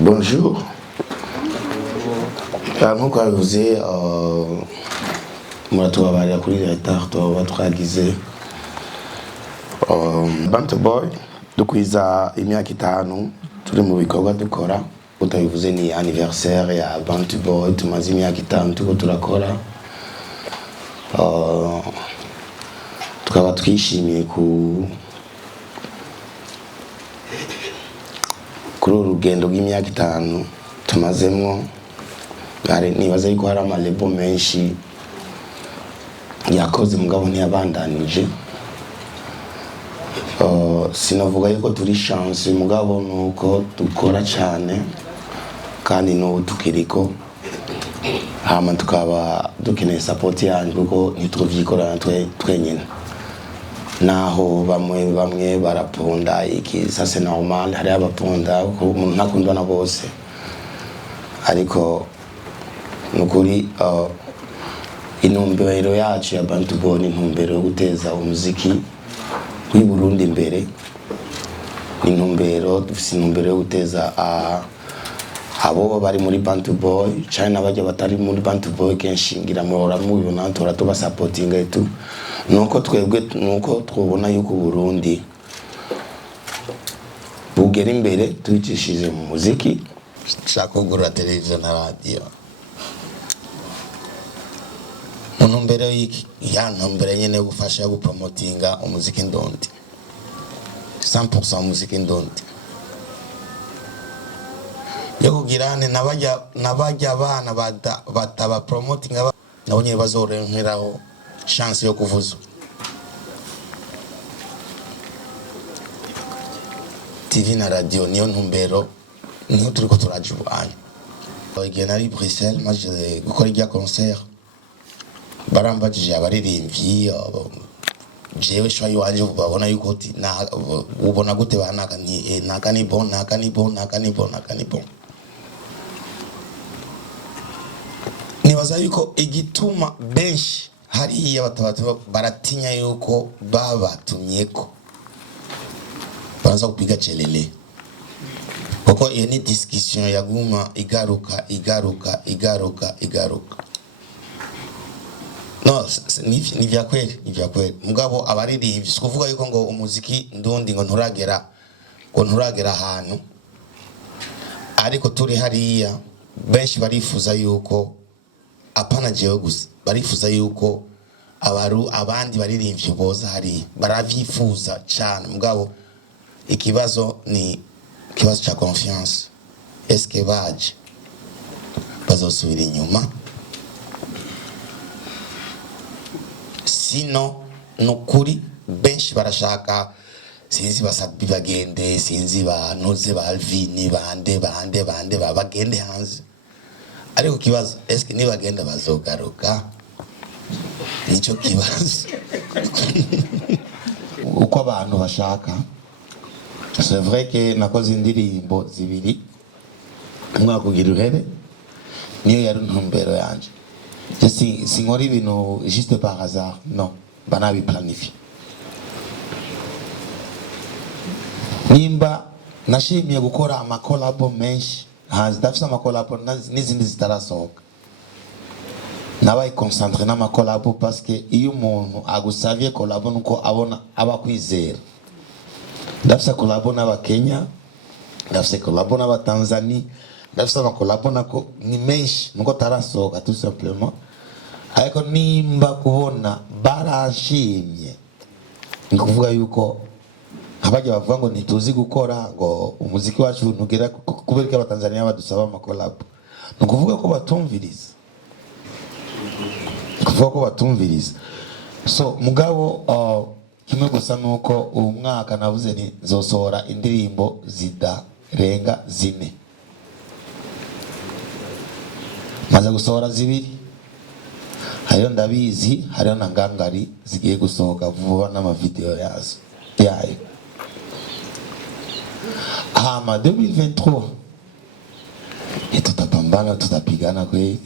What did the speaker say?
Bonjour. Nk'uko babivuze muratubabarira kuri retard tuba twagize. Bantu Boy dukwiza imyaka 5 turi mu bikorwa dukora. Utabivuze ni anniversaire ya Bantu Boy, tumaze imyaka 5 tuko turakora. Tukaba twishimiye kuri urugendo rw'imyaka 5 tumazemwo. Nibaza yuko hari amalebo menshi yakoze mugabo ntiyabandanije. Sinavuga yuko turi chance mugabo nuko dukora cyane kandi no tukiriko hama tukaba dukeneye support yanyu kuko ntituvyikorana twenyene. Naho bamwe baraponda iki ça c'est normal, hari abaponda umuntu ntakundwa na bose, ariko nukuri intumbero yacu ya Bantu Boy ni intumbero yo guteza umuziki w'i Burundi imbere. Dufise intumbero yo guteza abo bari muri Bantu Boy cyane n'abajya batari muri Bantu Boy kenshi ngira muhora mubibona tora tuba supporting etu. Nuko twubona yuko Burundi bugera imbere tubicishije mu muziki. Shaka kugura televiziyo na radio ntumbero ntumbero nyene yo gufasha gupromotinga umuziki ndondi 100% umuziki ndondi yo kugirane nabajya abana bataba promotinga nabo nyene bazorenkeraho chance yo kuvuza. TV na radio niyo ntumbero niyo turiko turajubanya. Igihe nari Bruxelles maze gukora irya concert barambajije abaririmbyi jewe shwayo wanje babona yuko ubona gute banaka ni nakani bon. Nibaza yuko igituma benshi hariya batabatu baratinya yuko babatumyeko baraza kupiga chelele kuko iyo ni discussion yaguma igaruka. No, ni vya kweli. Mugabo abaririmbyi sikuvuga yuko ngo umuziki ndundi ngo nturagera ahantu, ariko turi hariya benshi barifuza yuko apana jewe gusa, barifuza yuko abandi baririmbyi boza hariya, baravyifuza cyane. Mugabo ikibazo ni kibazo cha confiance. Eske baje bazosubira inyuma? Sino nukuri benshi barashaka sinzi basabi bagende, sinzi banoze ba Alvini bande bagende hanze, ariko kibazo eske ni bagenda bazogaruka? Nico kibazo. Uko abantu bashaka. C'est vrai que nakoze indirimbo zibiri umwaka ugira uhere, niyo yari ntumbero yanje. Sinkora ibintu juste par hasard, non, banabiplanifiye. Nimba nashimiye gukora amakolabo menshi hanze, ndafise amakolabo n'izindi zitarasohoka. Nabaye concentré n'amakolabo parce que iyo umuntu agusavye kolabo nuko abona abakwizera. Ndafise kolabo n'Abakenya, ndafise kolabo n'Abatanzania, ndafise amakolabo nako ni menshi nuko tarasohoka tout simplement. Ariko nimba kubona barashimye nikuvuga yuko abajya bavuga ngo ntituzi gukora, ngo umuziki wacu ntugera kubera ko Abatanzania badusaba amakolabo, nukuvuga ko batumviriza. So mugabo kimwe gusa nuko umwaka navuze ni zosohora indirimbo zidarenga 4. Maze gusohora 2, hariyo ndabizi, hariyo na ngangari zigiye gusohoka vuba n'amavideo yayo. Hama 2023 tutapambana, tutapigana kweli.